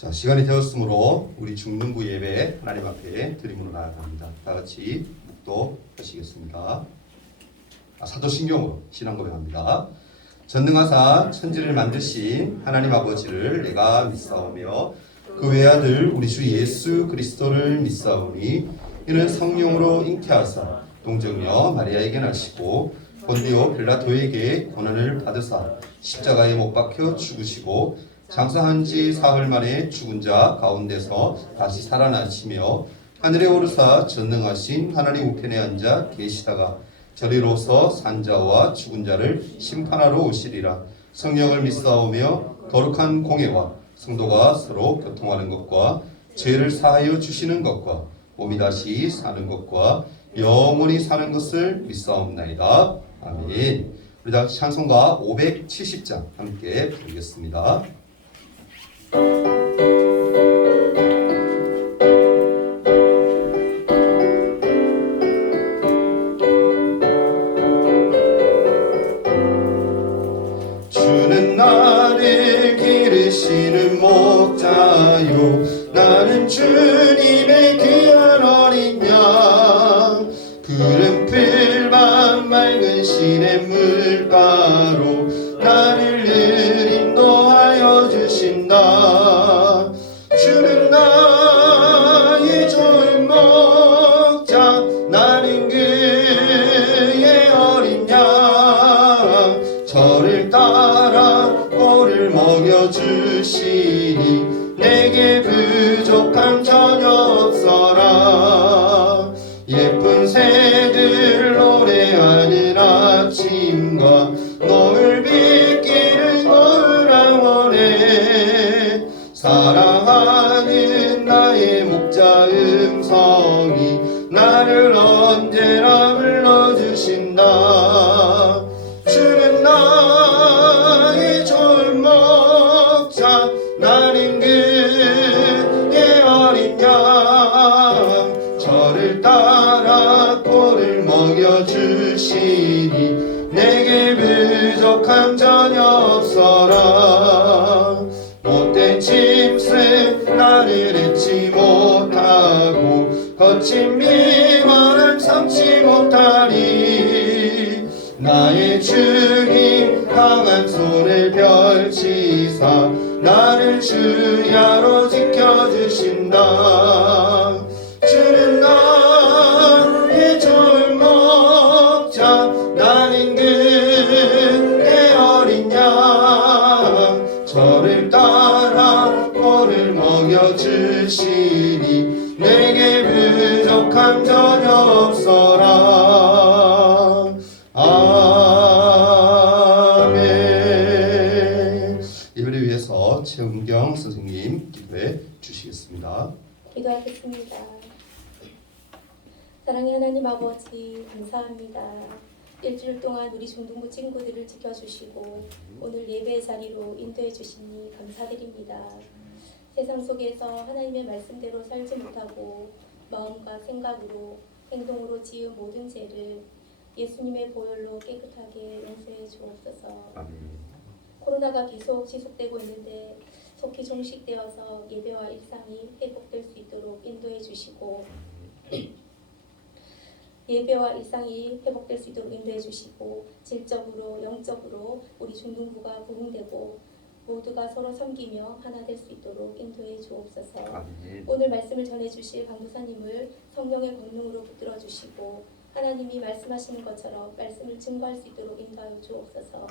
자, 시간이 되었으므로 우리 중등부 예배 하나님 앞에 드림으로 나아갑니다. 다 같이 묵도하시겠습니다. 사도신경으로 신앙 고백합니다. 전능하사 천지를 만드신 하나님 아버지를 내가 믿사오며 그 외아들 우리 주 예수 그리스도를 믿사오니 이는 성령으로 잉태하사 동정녀 마리아에게 나시고 본디오 빌라도에게 고난을 받으사 십자가에 못 박혀 죽으시고 장사한 지 사흘 만에 죽은 자 가운데서 다시 살아나시며 하늘에 오르사 전능하신 하나님 우편에 앉아 계시다가 저리로서 산 자와 죽은 자를 심판하러 오시리라. 성령을 믿사오며 거룩한 공예와 성도가 서로 교통하는 것과 죄를 사하여 주시는 것과 몸이 다시 사는 것과 영원히 사는 것을 믿사옵나이다. 아멘. 우리 다 찬송가 570장 함께 부르겠습니다. 주는 나를 기르시는 목자요 나는 주님의 귀한 어린 양 푸른 풀밭 맑은 시냇물가로 나를 늘 인도하여 주신다. 주는 나의 좋은 목자 나는 그의 어린 양 저를 따라 꼴을 먹여주시니 내게 부족함 전혀 없어라. 예쁜 새들 노래하는 아침과 너를 빗기는 거울랑 원해 사랑하는 나의 목자 음성이 나를 언제나 불러주신다. 주는 나의 좋은 목자 나는 그의 어린 양 저를 따라 꼴을 먹여주시니 내게 부족함 전혀 없어라. 못된 짐승 나를 잊지 못하고 거친 미련함 삼지 못하리. 나의 주님 강한 손을 펼치사 나를 주야로 지켜주신다. 주는 나의 좋은 목자 나는 그의 어린 양 저를 따라 꼴을 먹여주시니 내게 부족함 전혀 없어라. 아멘. 예배를 위해서 최은경 선생님 기도해 주시겠습니다. 기도하겠습니다. 사랑의 하나님 아버지 감사합니다. 일주일 동안 우리 중등부 친구들을 지켜주시고 오늘 예배의 자리로 인도해 주시니 감사드립니다. 세상 속에서 하나님의 말씀대로 살지 못하고 마음과 생각으로 행동으로 지은 모든 죄를 예수님의 보혈로 깨끗하게 용서해 주옵소서. 아멘. 코로나가 계속 지속되고 있는데 속히 종식되어서 예배와 일상이 회복될 수 있도록 인도해 주시고 예배와 일상이 회복될 수 있도록 인도해 주시고 질적으로 영적으로 우리 중등부가 부흥되고 모두가 서로 섬기며 하나 될 수 있도록 인도해 주옵소서. 아멘. 오늘 말씀을 전해 주실 강도사님을 성령의 권능으로 붙들어 주시고 하나님이 말씀하시는 것처럼 말씀을 증거할 수 있도록 인도하여 주옵소서.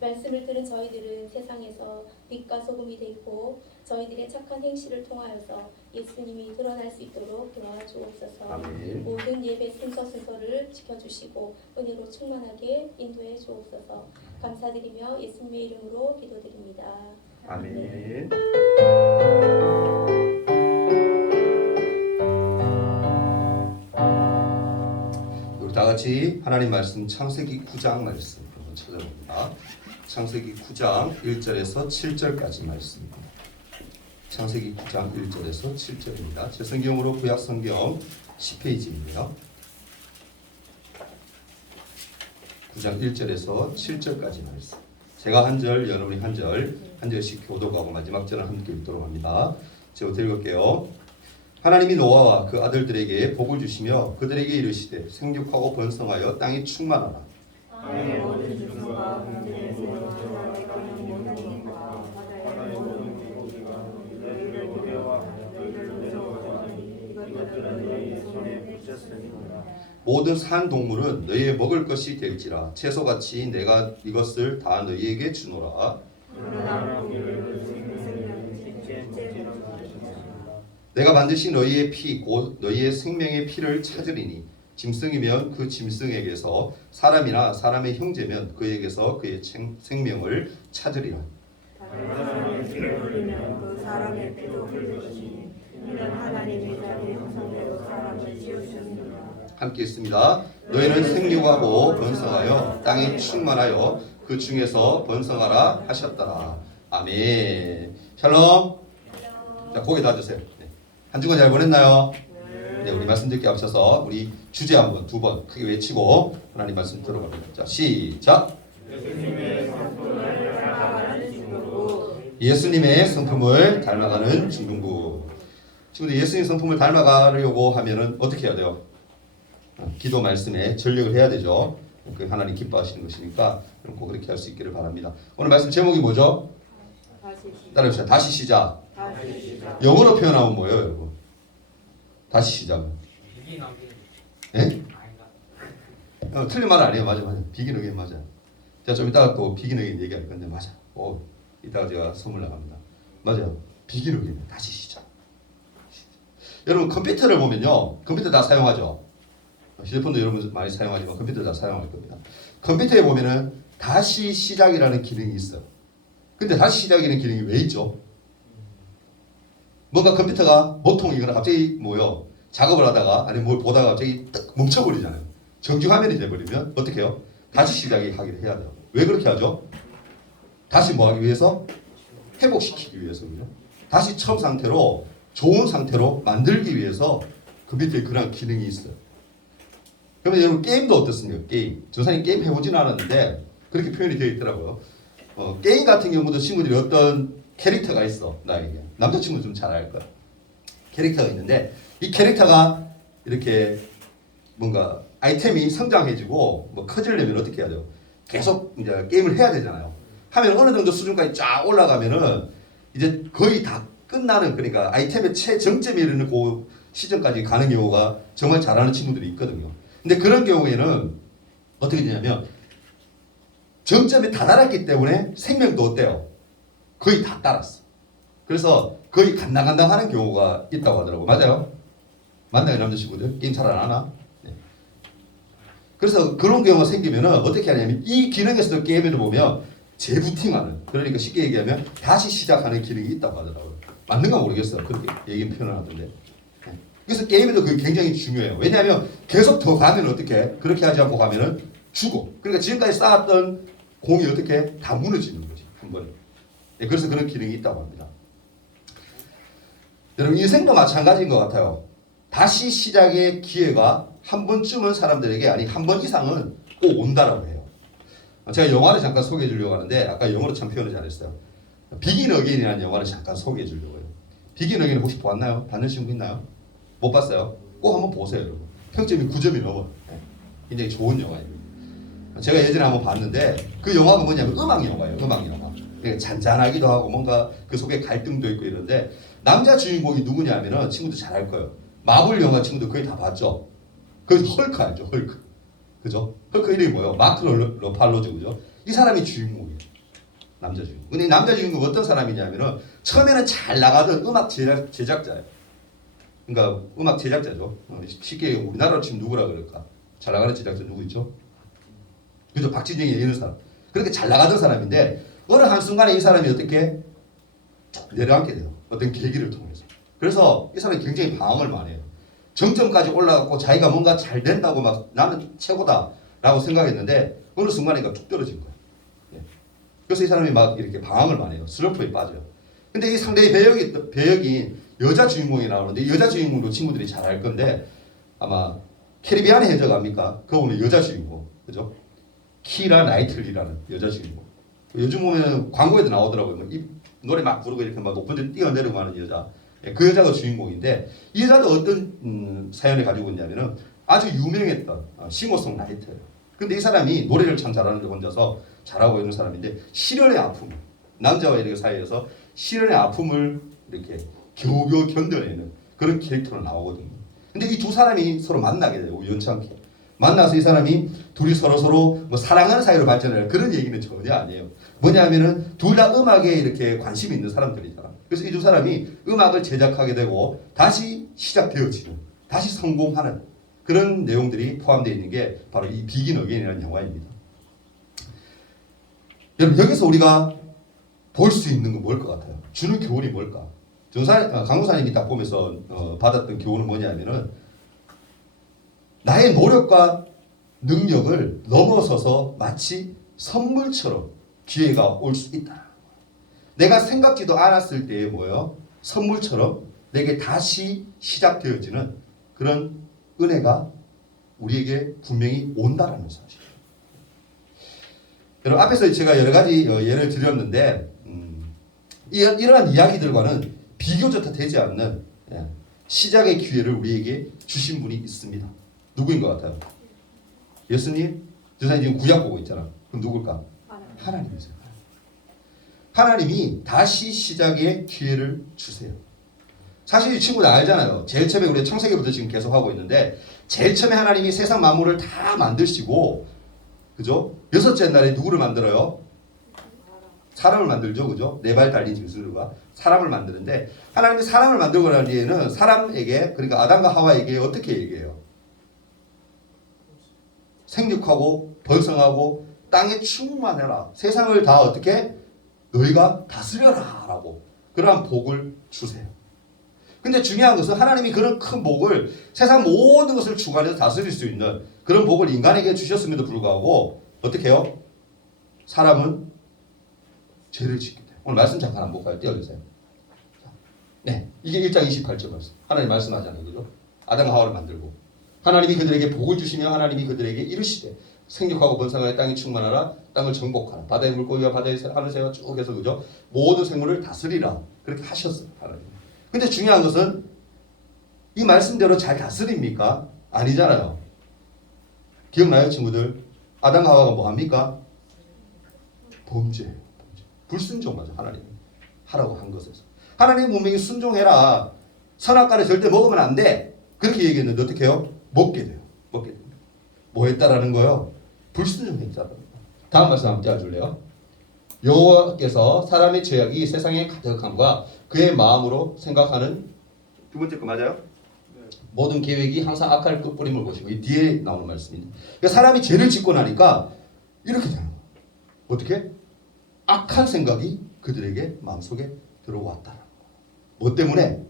말씀을 들은 저희들은 세상에서 빛과 소금이 되고 저희들의 착한 행실을 통하여서 예수님이 드러날 수 있도록 도와주옵소서. 아멘. 모든 예배 순서를 지켜주시고 은혜로 충만하게 인도해 주옵소서. 감사드리며 예수님의 이름으로 기도드립니다. 아멘. 우리 다 같이 하나님 말씀 창세기 9장 말씀 한번 찾아봅니다. 창세기 9장 1절에서 7절까지 말씀입니다. 창세기 9장 1절에서 7절입니다. 제 성경으로 구약 성경 10페이지입니다. 9장 1절에서 7절까지 말씀. 제가 한 절, 여러분이 한 절, 한 절씩 교독하고 마지막 절은 함께 읽도록 합니다. 제가 읽을게요. 하나님이 노아와 그 아들들에게 복을 주시며 그들에게 이르시되 생육하고 번성하여 땅이 충만하라. 땅의 모든 짐승과 공중의 새와 하늘에 걷는 모든 것과 바다의 모든 물고기가 너희를 두려워하며 너희를 무서워하니 이것들은 너희 손에 붙였으니라. 모든 산 동물은 너희의 먹을 것이 될지라 채소같이 내가 이것을 다 너희에게 주노라. 그러나 고기를 생명은 진짜 내가 반드시 너희의 피 곧 너희의 생명의 피를 찾으리니 짐승이면 그 짐승에게서 사람이나 사람의 형제면 그에게서 그의 생명을 찾으리라. 다른 사람의 피를 흘리면 그 사람의 피도 흘릴 것이니 이는 하나님이 자기 형상대로 사람을 지으셨느니라. 함께 있습니다. 너희는 생육하고 번성하여 땅에 충만하여 그 중에서 번성하라 하셨더라. 아멘. 샬롬. 자, 고개 놔주세요. 네. 한 주간 잘 보냈나요? 네, 우리 말씀 듣기 앞서서 우리 주제 한번 두 번 크게 외치고 하나님 말씀 들어갑니다. 자, 시작. 예수님의 성품을 닮아가는 중등부. 친구들, 예수님 성품을 닮아가려고 하면은 어떻게 해야 돼요? 기도 말씀에 전력을 해야 되죠. 그 하나님 기뻐하시는 것이니까 꼭 그렇게 할 수 있기를 바랍니다. 오늘 말씀 제목이 뭐죠? 따라합시다. 다시 시작. 영어로 표현하면 뭐예요, 여러분? 다시 시작. 예? 틀린 말 아니에요. 맞아. 비긴 어게인 맞아. 자, 좀 이따가 또 비긴 어게인 얘기할 건데 맞아. 이따가 제가 선물 나갑니다. 맞아요. 비긴 어게인 다시 시작. 여러분 컴퓨터를 보면요, 컴퓨터 다 사용하죠. 휴대폰도 여러분 많이 사용하지만 컴퓨터 다 사용할 겁니다. 컴퓨터에 보면은 다시 시작이라는 기능이 있어요. 근데 다시 시작이라는 기능이 왜 있죠? 뭔가 컴퓨터가 보통이거나 갑자기 작업을 하다가 아니면 뭘 보다가 갑자기 딱 멈춰버리잖아요. 정지 화면이 돼버리면 어떻게 해요? 다시 시작이 하기를 해야 돼요. 왜 그렇게 하죠? 다시 뭐 하기 위해서? 회복시키기 위해서군요. 다시 처음 상태로 좋은 상태로 만들기 위해서 컴퓨터에 그런 기능이 있어요. 그러면 여러분 게임도 어떻습니까? 게임. 전사님 게임 해보지는 않았는데 그렇게 표현이 되어 있더라고요. 게임 같은 경우도 친구들이 어떤 캐릭터가 있어. 나에게. 남자친구 좀 잘 알 거야. 캐릭터가 있는데 이 캐릭터가 이렇게 뭔가 아이템이 성장해지고 뭐 커지려면 어떻게 해야 돼요? 계속 이제 게임을 해야 되잖아요. 하면 어느 정도 수준까지 쫙 올라가면은 이제 거의 다 끝나는, 그러니까 아이템의 최정점에 이르는 그 시점까지 가는 경우가 정말 잘하는 친구들이 있거든요. 근데 그런 경우에는 어떻게 되냐면 정점에 다다랐기 때문에 생명도 어때요? 거의 다 따랐어. 그래서 거의 간당간당 하는 경우가 있다고 하더라고. 맞아요? 맞나요, 남자친구들? 게임 잘 안 하나? 네. 그래서 그런 경우가 생기면은 어떻게 하냐면 이 기능에서도 게임에도 보면 재부팅하는, 그러니까 쉽게 얘기하면 다시 시작하는 기능이 있다고 하더라고요. 맞는가 모르겠어요. 그렇게 얘기 표현을 하던데. 네. 그래서 게임에도 그게 굉장히 중요해요. 왜냐하면 계속 더 가면 어떻게, 그렇게 하지 않고 가면은 죽어. 그러니까 지금까지 쌓았던 공이 어떻게 다 무너지는 거지, 한 번에. 네, 그래서 그런 기능이 있다고 합니다. 여러분 인생도 마찬가지인 것 같아요. 다시 시작의 기회가 한 번쯤은 사람들에게, 아니 한 번 이상은 꼭 온다라고 해요. 제가 영화를 잠깐 소개해 주려고 하는데 아까 영어로 참 표현을 잘했어요. 비긴 어게인이라는 영화를 잠깐 소개해 주려고 해요. 비긴 어게인 혹시 봤나요? 봤는 친구 있나요? 못 봤어요? 꼭 한번 보세요, 여러분. 평점이 9점이 넘어요. 네. 굉장히 좋은 영화입니다. 제가 예전에 한번 봤는데 그 영화가 뭐냐면 음악 영화예요. 음악 영화. 그러니까 잔잔하기도 하고 뭔가 그 속에 갈등도 있고 이런데 남자 주인공이 누구냐면은 친구들 잘 알 거예요. 마블 영화 친구들 거의 다 봤죠. 그 헐크 알죠? 헐크. 그죠? 헐크 이름이 뭐예요? 마크 러팔로죠. 그죠? 이 사람이 주인공이에요. 남자 주인공. 근데 이 남자 주인공 어떤 사람이냐면은 처음에는 잘 나가던 음악 제작자예요. 그러니까 음악 제작자죠. 쉽게 우리나라로 지금 누구라 그럴까? 잘 나가는 제작자 누구 있죠? 그죠? 박진영이 이런 사람. 그렇게 잘 나가던 사람인데 어느 한순간에 이 사람이 어떻게 내려앉게 돼요. 어떤 계기를 통해서. 그래서 이 사람이 굉장히 방황을 많이 해요. 정점까지 올라갔고 자기가 뭔가 잘 된다고 막 나는 최고다 라고 생각했는데 어느 순간에 툭 떨어진 거예요. 예. 그래서 이 사람이 막 이렇게 방황을 많이 해요. 슬럼프에 빠져요. 근데 이 상대의 배역인 여자 주인공이 나오는데 이 여자 주인공도 친구들이 잘 알 건데 아마 캐리비안의 해적 압니까? 그거는 여자 주인공. 그죠? 키라 나이틀리라는 여자 주인공. 요즘 보면 광고에도 나오더라고요. 이 노래 막 부르고 이렇게 막 높은 데 뛰어내리고 하는 여자. 그 여자가 주인공인데 이 여자도 어떤 사연을 가지고 있냐면은 아주 유명했던 싱어송라이터예요. 근데 이 사람이 노래를 참 잘하는데 혼자서 잘하고 있는 사람인데 실연의 아픔, 남자와 여자 사이에서 실연의 아픔을 이렇게 겨우겨우 견뎌내는 그런 캐릭터로 나오거든요. 근데 이 두 사람이 서로 만나게 돼요. 우연찮게. 만나서 이 사람이 둘이 서로 뭐 사랑하는 사이로 발전할 그런 얘기는 전혀 아니에요. 뭐냐면은 둘 다 음악에 이렇게 관심이 있는 사람들이잖아. 그래서 이 두 사람이 음악을 제작하게 되고 다시 시작되어지는, 다시 성공하는 그런 내용들이 포함되어 있는 게 바로 이 비긴 어게인이라는 영화입니다. 여러분 여기서 우리가 볼 수 있는 건 뭘 것 같아요? 주는 교훈이 뭘까? 강무사님이 딱 보면서 받았던 교훈은 뭐냐면은 나의 노력과 능력을 넘어서서 마치 선물처럼 기회가 올 수 있다. 내가 생각지도 않았을 때에 뭐예요? 선물처럼 내게 다시 시작되어지는 그런 은혜가 우리에게 분명히 온다라는 사실. 여러분 앞에서 제가 여러 가지 예를 드렸는데 이러한 이야기들과는 비교조차 되지 않는 시작의 기회를 우리에게 주신 분이 있습니다. 누구인 것 같아요? 예수님? 저사님 지금 구약 보고 있잖아. 그럼 누굴까? 하나님이세요. 하나님이 다시 시작의 기회를 주세요. 사실 이 친구들 알잖아요. 제일 처음에 우리 창세기부터 지금 계속 하고 있는데 제일 처음에 하나님이 세상 만물을 다 만드시고 그죠? 여섯째 날에 누구를 만들어요? 사람을 만들죠. 그죠? 네 발 달린 짐승들과 사람을 만드는데 하나님이 사람을 만들고 난 뒤에는 사람에게 그러니까 아담과 하와에게 어떻게 얘기해요? 생육하고 번성하고 땅에 충만해라. 세상을 다 어떻게? 너희가 다스려라 라고 그러한 복을 주세요. 근데 중요한 것은 하나님이 그런 큰 복을 세상 모든 것을 주관해서 다스릴 수 있는 그런 복을 인간에게 주셨음에도 불구하고 어떻게 해요? 사람은 죄를 짓게 돼요. 오늘 말씀 잠깐 한번 볼까요? 띄워주세요. 네, 이게 1장 28절 말씀. 하나님 말씀하잖아요. 그죠? 아담과 하와를 만들고 하나님이 그들에게 복을 주시며 하나님이 그들에게 이르시되 생육하고 번성하여 땅이 충만하라. 땅을 정복하라. 바다의 물고기와 바다의 하늘 새와 쭉 해서 그죠? 모든 생물을 다스리라. 그렇게 하셨어요. 하나님. 근데 중요한 것은 이 말씀대로 잘 다스립니까? 아니잖아요. 기억나요, 친구들? 아담과 하와가 뭐 합니까? 범죄예요. 불순종하죠. 하나님 하라고 한 것에서. 하나님 분명히 순종해라. 선악과를 절대 먹으면 안 돼. 그렇게 얘기했는데 어떻게 해요? 먹게 돼요. 먹게 됩니다. 뭐 했다라는 거요? 불순종했다라는 거. 다음 말씀 한번 띄워줄래요? 여호와께서 사람의 죄악이 세상에 가득함과 그의 마음으로 생각하는 두 번째 거 맞아요? 네. 모든 계획이 항상 악할 끝부림을 보시고 이 뒤에 나오는 말씀입니다. 그러니까 사람이 죄를 짓고 나니까 이렇게 되는 거예요. 어떻게? 악한 생각이 그들에게 마음속에 들어왔다라는 거예요. 뭐 때문에?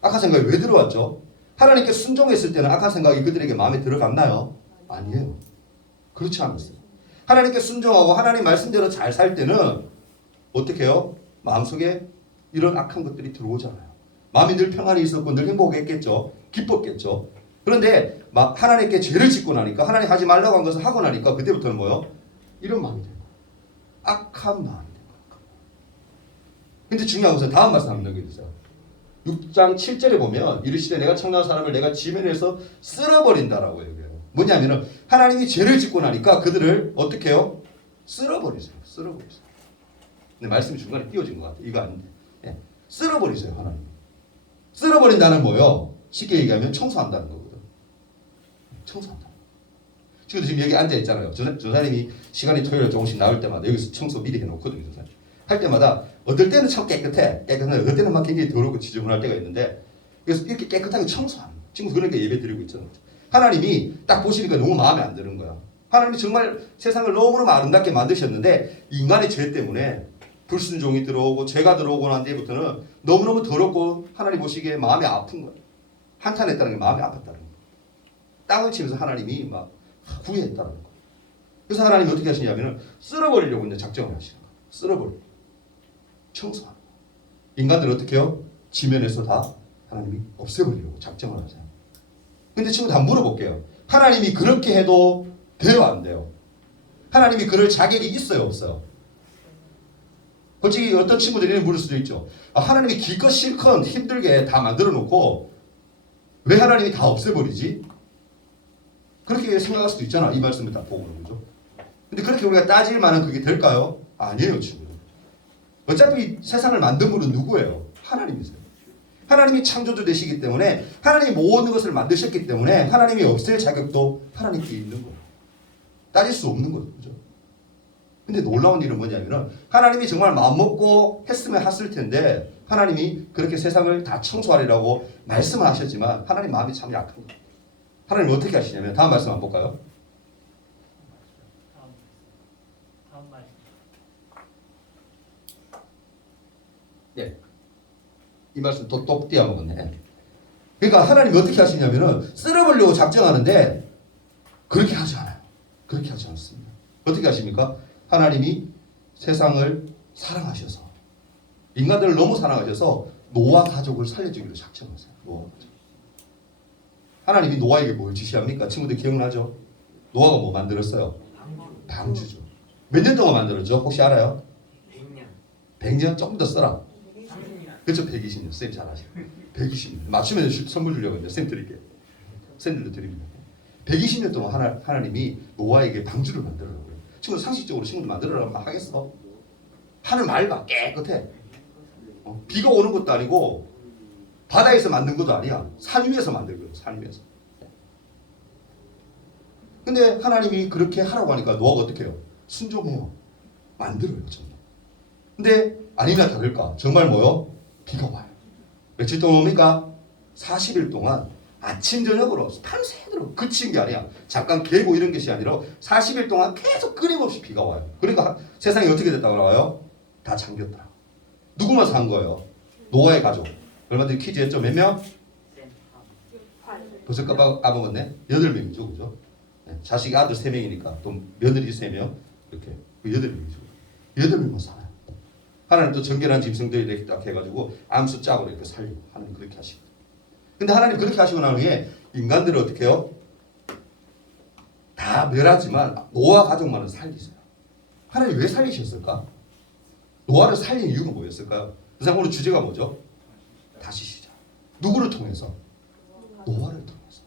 악한 생각이 왜 들어왔죠? 하나님께 순종했을 때는 악한 생각이 그들에게 마음에 들어갔나요? 아니에요. 그렇지 않았어요. 하나님께 순종하고 하나님 말씀대로 잘 살 때는 어떻게 해요? 마음속에 이런 악한 것들이 들어오잖아요. 마음이 늘 평안이 있었고 늘 행복했겠죠. 기뻤겠죠. 그런데 막 하나님께 죄를 짓고 나니까 하나님 하지 말라고 한 것을 하고 나니까 그때부터는 뭐요? 이런 마음이 돼요. 악한 마음이 돼요. 근데 중요한 것은 다음 말씀 한번 넘겨주세요. 6장 7절에 보면 이르시되 내가 청나는 사람을 내가 지면에서 쓸어버린다라고 얘기해요. 뭐냐면은 하나님이 죄를 짓고 나니까 그들을 어떻게 해요? 쓸어버리세요. 쓸어버리세요. 근데 말씀이 중간에 띄워진 것 같아요. 이거 아닌데. 예. 쓸어버리세요. 하나님. 쓸어버린다는 뭐요? 쉽게 얘기하면 청소한다는 거거든. 청소한다. 지금 여기 앉아 있잖아요. 전사님이 시간이 토요일에 조금씩 나올 때마다 여기서 청소 미리 해놓거든요. 전사님. 할 때마다 어떨 때는 참 깨끗한데 어떨 때는 막 굉장히 더럽고 지저분할 때가 있는데 그래서 이렇게 깨끗하게 청소하는 거예요. 지금 그러니까 예배 드리고 있잖아요. 하나님이 딱 보시니까 너무 마음에 안 드는 거야. 하나님이 정말 세상을 너무너무 아름답게 만드셨는데 인간의 죄 때문에 불순종이 들어오고 죄가 들어오고 난 뒤부터는 너무너무 더럽고 하나님 보시기에 마음이 아픈 거야. 한탄했다는 게 마음이 아팠다는 거야. 땅을 치면서 하나님이 막 후회했다는 거야. 그래서 하나님이 어떻게 하시냐면 쓸어버리려고 이제 작정을 하시는 거야. 쓸어버리고 청소하는 거야. 인간들은 어떻게 해요? 지면에서 다 하나님이 없애버리려고 작정을 하잖아요. 근데 친구들 한번 물어볼게요. 하나님이 그렇게 해도 돼요? 안 돼요? 하나님이 그럴 자격이 있어요? 없어요? 솔직히 어떤 친구들이 이렇게 물을 수도 있죠. 아, 하나님이 기껏 실컷 힘들게 다 만들어 놓고 왜 하나님이 다 없애버리지? 그렇게 생각할 수도 있잖아. 이 말씀을 다 보고는. 그죠? 근데 그렇게 우리가 따질 만한 그게 될까요? 아니에요, 친구들. 어차피 세상을 만든 분은 누구예요? 하나님이세요. 하나님이 창조주 되시기 때문에 하나님이 모든 것을 만드셨기 때문에 하나님이 없앨 자격도 하나님께 있는 거예요. 따질 수 없는 거죠. 그죠? 근데 놀라운 일은 뭐냐면은 하나님이 정말 마음먹고 했으면 했을 텐데 하나님이 그렇게 세상을 다 청소하리라고 말씀을 하셨지만 하나님 마음이 참 약한 거예요. 하나님 어떻게 하시냐면 다음 말씀 한번 볼까요? 다음 말씀. 네. 이 말씀 또 띄어먹었네. 그러니까 하나님이 어떻게 하시냐면은 쓸어버리려고 작정하는데 그렇게 하지 않아요. 그렇게 하지 않습니다. 어떻게 하십니까? 하나님이 세상을 사랑하셔서 인간들을 너무 사랑하셔서 노아 가족을 살려주기로 작정하세요. 노아 가족. 하나님이 노아에게 뭘 지시합니까? 친구들 기억나죠? 노아가 뭐 만들었어요? 방주죠. 몇 년 동안 만들었죠? 혹시 알아요? 100년? 조금 더 써라. 그렇죠. 120년. 쌤 잘하시네. 120년. 맞추면 선물 주려고 이제 쌤 드릴게요. 쌤들도 드립니다. 120년 동안 하나님이 노아에게 방주를 만들어라고요. 친구 상식적으로 친구들 만들어라면 하겠어? 하늘 맑아 깨끗해. 비가 오는 것도 아니고 바다에서 만든 것도 아니야. 산 위에서 만든 거예요. 산 위에서. 근데 하나님이 그렇게 하라고 하니까 노아가 어떻게 해요? 순종해요. 만들어요. 정말. 근데 아니나 다를까? 정말 뭐요? 비가 와요. 며칠 동안 옵니까? 40일 동안 아침 저녁으로 밤새도록 그친 게 아니야. 잠깐 개고 이런 것이 아니라 40일 동안 계속 끊임없이 비가 와요. 그러니까 세상이 어떻게 됐다고 나와요? 다 잠겼더라. 누구만 산 거예요? 노아의 가족. 얼마 전에 퀴즈 했죠? 몇 명? 벌써 까먹었네? 8명이죠. 그죠? 네. 자식이 아들 3명이니까 또 며느리 3명 이렇게 8명이죠. 8명만 살아요. 하나님 또 정결한 짐승들 이렇게 딱 해가지고 암수 짝으로 이렇게 살리고 하나님 그렇게 하시고. 근데 하나님 그렇게 하시고 난 후에 인간들을 어떻게 해요? 다 멸하지만 노아 가족만은 살리세요. 하나님 왜 살리셨을까? 노아를 살린 이유가 뭐였을까요? 그 사람 오늘 주제가 뭐죠? 다시 시작. 누구를 통해서? 노아를 통해서.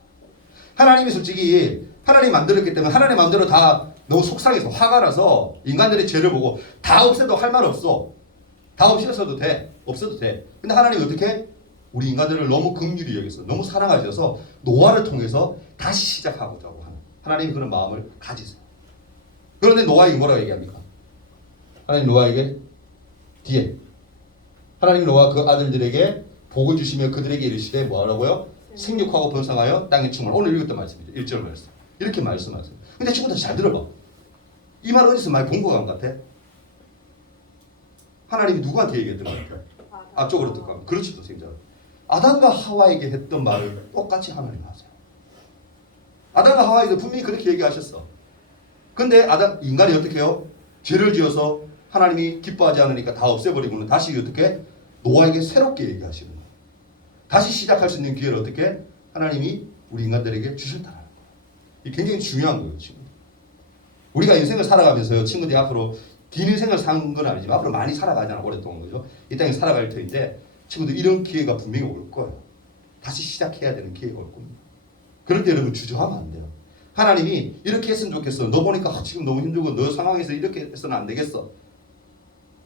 하나님이 솔직히 하나님 만들었기 때문에 하나님 마음대로 다 너무 속상해서 화가 나서 인간들의 죄를 보고 다 없애도 할 말 없어. 다 없애서도 돼. 없어도 돼. 근데 하나님이 어떻게? 우리 인간들을 너무 긍휼히 여기서 너무 사랑하셔서 노아를 통해서 다시 시작하고자 하는 하나님이 그런 마음을 가지세요. 그런데 노아에게 뭐라고 얘기합니까? 하나님 노아에게 뒤에 하나님 노아 그 아들들에게 복을 주시며 그들에게 이르시되 뭐하라고요? 생육하고 번성하여 땅에 충만. 오늘 읽었던 말씀이죠. 1절 말씀. 이렇게 말씀하세요. 근데 친구들 잘 들어봐. 이 말 어디서 많이 본 것 같아? 하나님이 누구한테 얘기했던 것 같아? 앞쪽으로 듣고 그렇지 선생님. 아담과 하와에게 했던 말을 똑같이 하나님 하세요. 아담과 하와에게 분명히 그렇게 얘기하셨어. 근데 인간이 어떻게 해요? 죄를 지어서 하나님이 기뻐하지 않으니까 다 없애버리고는 다시 어떻게? 노아에게 새롭게 얘기하시는 거예요. 다시 시작할 수 있는 기회를 어떻게? 하나님이 우리 인간들에게 주셨다는 거예요. 이게 굉장히 중요한 거예요. 친구들. 우리가 인생을 살아가면서요. 친구들이 앞으로 긴 인생을 사는 건 아니지만 앞으로 많이 살아가잖아. 오랫동안. 그죠? 이 땅에 살아갈 터인데 친구들 이런 기회가 분명히 올 거예요. 다시 시작해야 되는 기회가 올 겁니다. 그럴 때 여러분 주저하면 안 돼요. 하나님이 이렇게 했으면 좋겠어. 너 보니까 지금 너무 힘들고 너 상황에서 이렇게 해서는 안 되겠어.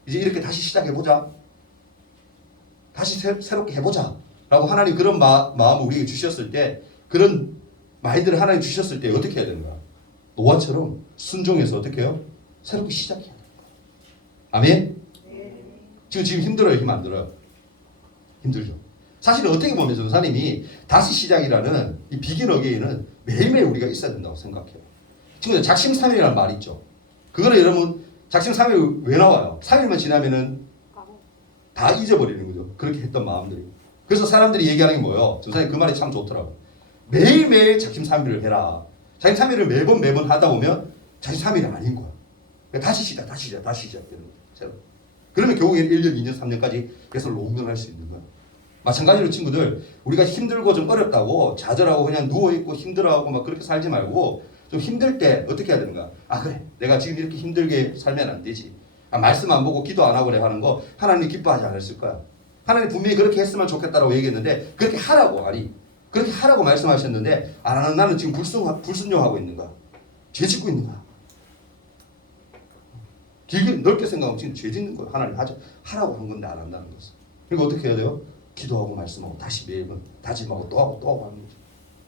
이제 이렇게 다시 시작해보자. 다시 새롭게 해보자. 라고 하나님 그런 마음을 우리에게 주셨을 때 그런 마인드를 하나님 주셨을 때 어떻게 해야 되는가? 노아처럼 순종해서 어떻게 해요? 새롭게 시작해야 돼요. 아멘? 지금 힘들어요? 힘 안 들어요? 힘들죠. 사실은 어떻게 보면 전사님이 다시 시작이라는 이 비긴 어게인은 매일매일 우리가 있어야 된다고 생각해요. 친구들 작심삼일이라는 말이 있죠. 그거는 여러분 작심삼일 왜 나와요? 3일만 지나면은 다 잊어버리는 거죠. 그렇게 했던 마음들이. 그래서 사람들이 얘기하는 게 뭐예요? 전사님 그 말이 참 좋더라고요. 매일매일 작심삼일을 해라. 작심삼일을 매번 하다 보면 작심삼일이 아닌 거야. 그러니까 다시 시작. 되는 거죠. 그러면 결국에는 1년, 2년, 3년까지 계속 롱런할 수 있는 거야. 마찬가지로 친구들 우리가 힘들고 좀 어렵다고 좌절하고 그냥 누워있고 힘들어하고 막 그렇게 살지 말고 좀 힘들 때 어떻게 해야 되는가? 아 그래 내가 지금 이렇게 힘들게 살면 안 되지. 말씀 안 보고 기도 안 하고 그래 하는 거 하나님이 기뻐하지 않았을 거야. 하나님 분명히 그렇게 했으면 좋겠다라고 얘기했는데 그렇게 하라고 그렇게 하라고 말씀하셨는데 안 하는 나는 지금 불순종하고 있는 거야. 죄 짓고 있는 거야. 길게 넓게 생각하면 지금 죄 짓는 거야. 하나님 하라고 한 건데 안 한다는 거죠. 그러니까 어떻게 해야 돼요? 기도하고 말씀하고 다시 매번 다짐하고 또 하고 하는 거죠.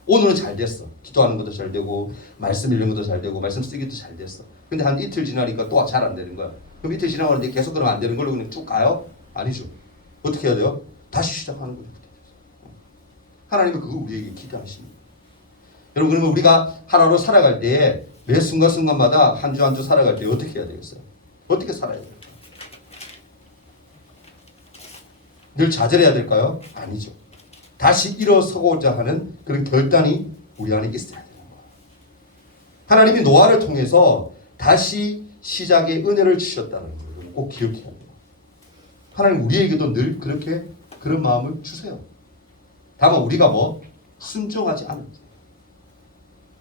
오늘은 잘 됐어. 기도하는 것도 잘 되고 말씀 읽는 것도 잘 되고 말씀 쓰기도 잘 됐어. 근데 한 이틀 지나니까 또 잘 안 되는 거야. 그럼 이틀 지나고 나는데 계속 그러면 안 되는 걸로 그냥 쭉 가요? 아니죠. 어떻게 해야 돼요? 다시 시작하는 거죠. 하나님은 그거 우리에게 기대하십니다. 여러분 그러면 우리가 하루로 살아갈 때에 매 순간순간마다 한 주 한 주 살아갈 때 어떻게 해야 되겠어요? 어떻게 살아야 될까요? 늘 좌절해야 될까요? 아니죠. 다시 일어서고자 하는 그런 결단이 우리 안에 있어야 되는 거예요. 하나님이 노아를 통해서 다시 시작의 은혜를 주셨다는 걸 꼭 기억해야 돼요. 하나님 우리에게도 늘 그렇게 그런 마음을 주세요. 다만 우리가 순종하지 않을 뿐이에요.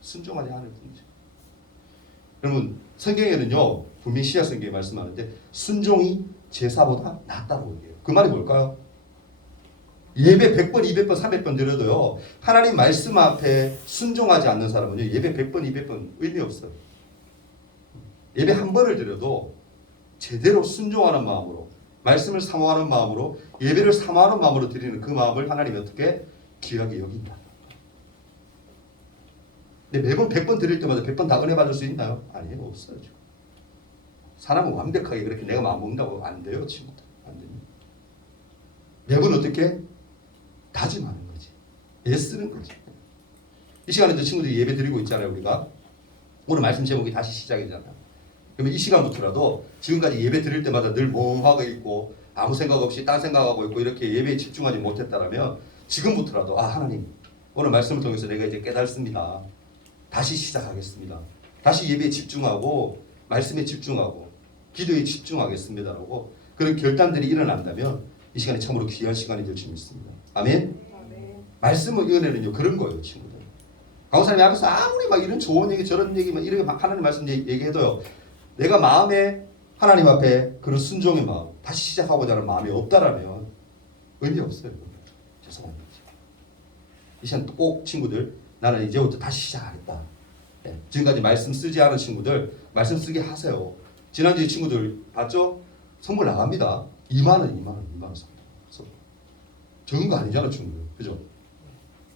순종하지 않을 뿐이죠. 여러분 성경에는요 분명히 시작 성경에 말씀하는데 순종이 제사보다 낫다고 얘기해요. 그 말이 뭘까요? 예배 100번, 200번, 300번 드려도요 하나님 말씀 앞에 순종하지 않는 사람은요 예배 100번, 200번 의미 없어요. 예배 한 번을 드려도 제대로 순종하는 마음으로 말씀을 사모하는 마음으로 예배를 사모하는 마음으로 드리는 그 마음을 하나님이 어떻게 귀하게 여긴다. 근데 매번 100번 드릴 때마다 100번 다 은혜 받을 수 있나요? 아니에요. 없어요. 사람은 완벽하게 그렇게 내가 마음 먹는다고 안 돼요. 친구들. 안 됩니다. 매번 어떻게? 다짐하는 거지. 애쓰는 거지. 이 시간에도 친구들이 예배 드리고 있잖아요. 우리가. 오늘 말씀 제목이 다시 시작이잖아요. 그러면 이 시간부터라도 지금까지 예배 드릴 때마다 늘 멍하고 있고 아무 생각 없이 딴 생각하고 있고 이렇게 예배에 집중하지 못했다라면 지금부터라도 하나님 오늘 말씀을 통해서 내가 이제 깨닫습니다. 다시 시작하겠습니다. 다시 예배에 집중하고 말씀에 집중하고 기도에 집중하겠습니다라고 그런 결단들이 일어난다면 이 시간이 참으로 귀한 시간이 될 줄 믿습니다. 아멘? 말씀의 은혜는요 그런 거예요. 친구들. 강호사님이 앞에서 아무리 막 이런 좋은 얘기 저런 얘기 막 이렇게 하나님 말씀 얘기해도요 내가 마음에 하나님 앞에 그런 순종의 마음 다시 시작하고자 하는 마음이 없다라면 의미 없어요. 죄송합니다. 이 시간 꼭 친구들 나는 이제부터 다시 시작하겠다. 네. 지금까지 말씀 쓰지 않은 친구들 말씀 쓰게 하세요. 지난주에 친구들 봤죠? 선물 나갑니다. 2만 원 선물. 적은 거 아니잖아 친구들. 그죠?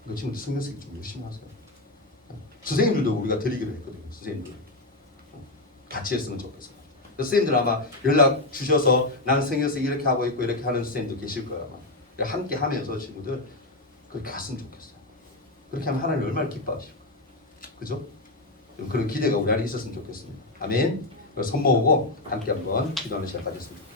그 친구들 성경 쓰기 좀 열심히 하세요. 선생님들도 우리가 드리기로 했거든요. 선생님들 같이 했으면 좋겠어요. 선생님들 아마 연락 주셔서 난 성경 쓰기 이렇게 하고 있고 이렇게 하는 선생님도 계실 거야 아마. 함께 하면서 친구들 그렇게 갔으면 좋겠어요. 그렇게 하면 하나님 얼마나 기뻐하실까. 그죠? 그런 기대가 우리 안에 있었으면 좋겠습니다. 아멘. 손 모으고 함께 한번 기도하는 시간 가졌으면 좋겠습니다.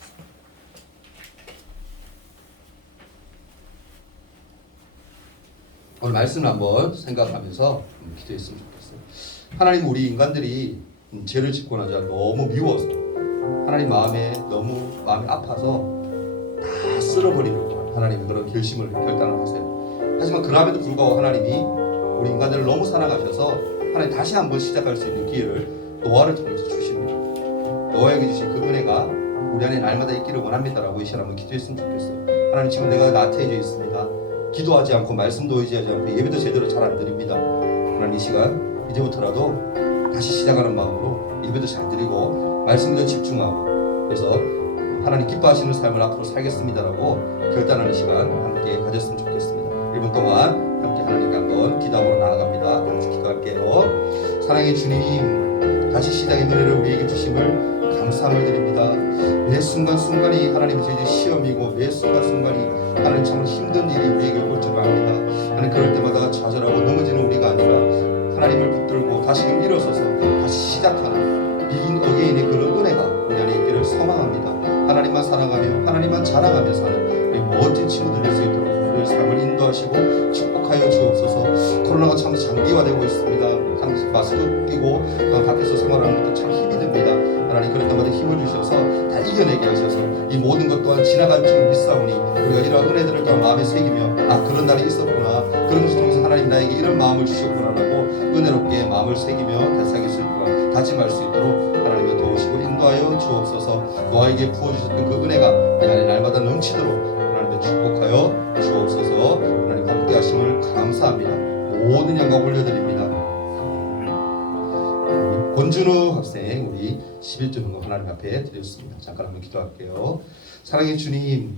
오늘 말씀을 한번 생각하면서 기도했으면 좋겠어요. 하나님 우리 인간들이 죄를 짓고 나자 너무 미워서 하나님 너무 마음이 아파서 다 쓸어버리려고 하나님 그런 결단을 하세요. 하지만 그럼에도 불구하고 하나님이 우리 인간들을 너무 사랑하셔서 하나님 다시 한번 시작할 수 있는 기회를 노아를 통해서 주십니다. 노아에게 주신 그 은혜가 우리 안에 날마다 있기를 원합니다라고 이 시간 한번 기도했으면 좋겠어요. 하나님 지금 내가 나태해져 있습니다. 기도하지 않고 말씀도 의지하지 않고 예배도 제대로 잘 안 드립니다. 하나님 이 시간 이제부터라도 다시 시작하는 마음으로 예배도 잘 드리고 말씀도 집중하고 그래서 하나님 기뻐하시는 삶을 앞으로 살겠습니다라고 결단하는 시간 함께 가졌으면 좋겠습니다. 1분 동안 함께 하나님께 한번 기도함으로 나아갑니다. 같이 기도할게요. 사랑의 주님 다시 시작의 은혜를 우리에게 주심을 감사함을 드립니다. 매 순간순간이 하나님의 저희 시험이고 매 순간순간이 하나님 정말 힘든 일이 우리에게 올 줄 압니다. 하나님 그럴 때마다 좌절하고 넘어지는 우리가 아니라 하나님을 붙들고 다시금 일어서서 다시 시작하는 비긴 어게인의 그런 은혜가 우리 안에 있기를 소망합니다. 하나님만 사랑하며 하나님만 자랑하며 사는 우리 멋진 친구들 될 수 있도록 우리의 삶을 인도하시고 축복하여 주옵소서. 코로나가 참 장기화되고 있습니다. 참 마스크 끼고 밖에서 생활하는 것도 참 힘이 듭니다. 하나님 그럴 때마다 힘을 주셔서 다 이겨내게 하셔서 이 모든 것 또한 지나갈 줄 믿사오니 우리가 이러한 은혜들을 또 마음에 새기며 그런 날이 있었구나 그런 것을 통해서 하나님 나에게 이런 마음을 주셨구나라고 은혜롭게 마음을 새기며 되새길 수 있도록 다짐할 수 있도록 하나님을 도우시고 인도하여 주옵소서. 노아에게 부어주셨던 그 은혜가 내 안에 날마다 넘치도록 하나님을 축복하여 주옵소서. 하나님 함께 하심을 감사합니다. 모든 영광 올려드립니다. 권준우 학생 우리 11조 헌금 하나님 앞에 드렸습니다. 잠깐 한번 기도할게요. 사랑의 주님,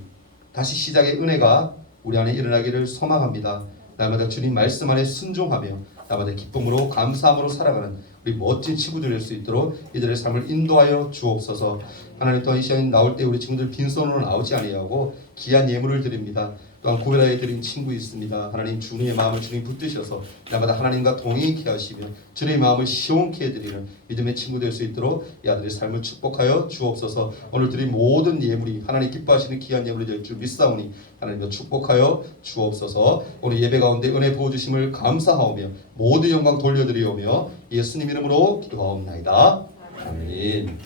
다시 시작의 은혜가 우리 안에 일어나기를 소망합니다. 날마다 주님 말씀 안에 순종하며 날마다 기쁨으로 감사함으로 살아가는 우리 멋진 친구들 될 수 있도록 이들의 삶을 인도하여 주옵소서. 하나님 또한 이 시간에 나올 때 우리 친구들 빈손으로 나오지 아니하고 귀한 예물을 드립니다. 또한 구별하여 드린 친구 있습니다. 하나님 주님의 마음을 주님 붙드셔서 날마다 하나님과 동행케 하시며 주님의 마음을 시원케 해드리는 믿음의 친구 될 수 있도록 이 아들의 삶을 축복하여 주옵소서. 오늘 드린 모든 예물이 하나님 기뻐하시는 귀한 예물이 될 줄 믿사오니 하나님을 축복하여 주옵소서. 오늘 예배 가운데 은혜 부어주심을 감사하오며 모든 영광 돌려드리오며 예수님 이름으로 기도하옵나이다. 아멘.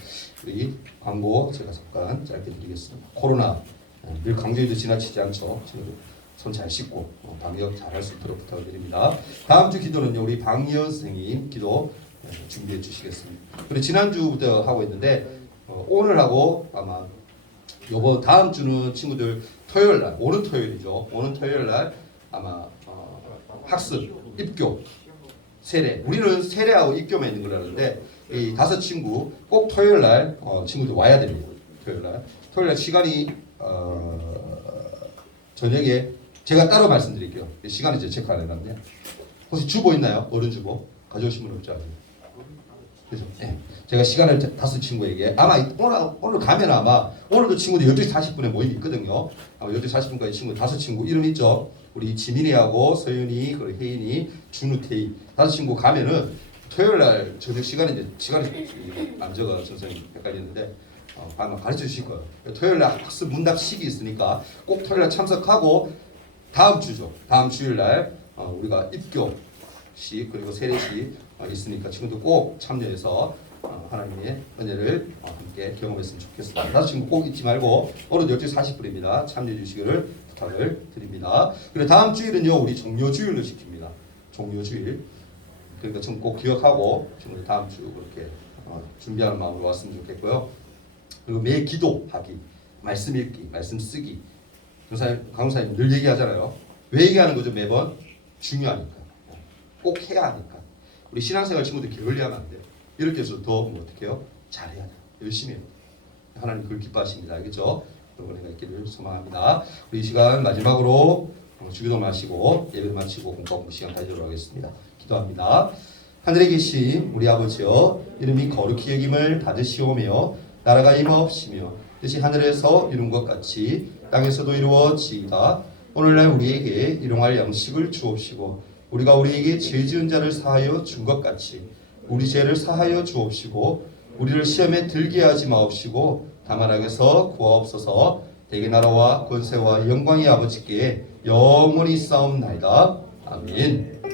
우리 광고 제가 잠깐 짧게 드리겠습니다. 코로나 늘 강조해도 지나치지 않죠. 손 잘 씻고 방역 잘 할 수 있도록 부탁드립니다. 다음 주 기도는요, 우리 박미연 선생님 기도 준비해 주시겠습니다. 그리고 지난주부터 하고 있는데 오늘하고 아마 요번 다음 주는 친구들 토요일 날, 오는 토요일이죠. 오는 토요일 날 아마 학습, 입교, 세례. 우리는 세례하고 입교만 있는 거라는데 이 5 친구 꼭 토요일 날 친구들 와야 됩니다. 토요일 날 시간이 저녁에 제가 따로 말씀드릴게요. 시간이 제 체크 안 해놨네요. 혹시 주보 있나요? 어른 주보 가져오신 분 없죠? 그죠? 네. 제가 시간을 5 친구에게 아마 오늘 가면 아마 오늘도 친구들 12시 40분에 모임이 있거든요. 아마 12시 40분까지 친구 5 친구 이름 있죠? 우리 지민이하고 서윤이, 그리고 혜인이, 준우, 태희 5 친구 가면은 토요일 날 저녁 시간이 안 적어 선생님 헷갈리는데 아마 가르쳐 주실 거예요. 토요일 날 학습 문답 시기 있으니까 꼭 토요일 날 참석하고 다음 주죠. 다음 주일 날 우리가 입교식 그리고 세례식 있으니까 친구들 꼭 참여해서 하나님의 은혜를 함께 경험했으면 좋겠습니다. 5 친구 꼭 잊지 말고 오늘 12시 40분입니다. 참여해 주시기를 부탁을 드립니다. 그리고 다음 주일은요, 우리 종료주일로 시킵니다. 종료주일. 그러니까 지금 꼭 기억하고 지금 다음 주 그렇게 준비하는 마음으로 왔으면 좋겠고요. 그리고 매 기도하기, 말씀 읽기, 말씀 쓰기. 강사님 늘 얘기하잖아요. 왜 얘기하는 거죠? 매번 중요하니까. 꼭 해야 하니까. 우리 신앙생활 친구들 게을리하면 안 돼요. 이렇게 해서 더 어떻게 해요? 잘해야 돼요. 열심히 해요. 하나님 그걸 기뻐하십니다. 알겠죠? 여러분 은혜가 있기를 소망합니다. 우리 이 시간 마지막으로 주기도 마시고 예배 마치고 공부 시간 가지도록 하겠습니다. 기도합니다. 하늘에 계신 우리 아버지여, 이름이 거룩히 여김을 받으시오며 나라가 임하옵시며 뜻이 하늘에서 이룬 것 같이 땅에서도 이루어지이다. 오늘날 우리에게 일용할 양식을 주옵시고 우리가 우리에게 죄 지은 자를 사하여 준 것 같이 우리 죄를 사하여 주옵시고 우리를 시험에 들게 하지 마옵시고 다만 악에서 구하옵소서. 대개 나라와 권세와 영광이 아버지께 영원히 싸움나이다. 아멘.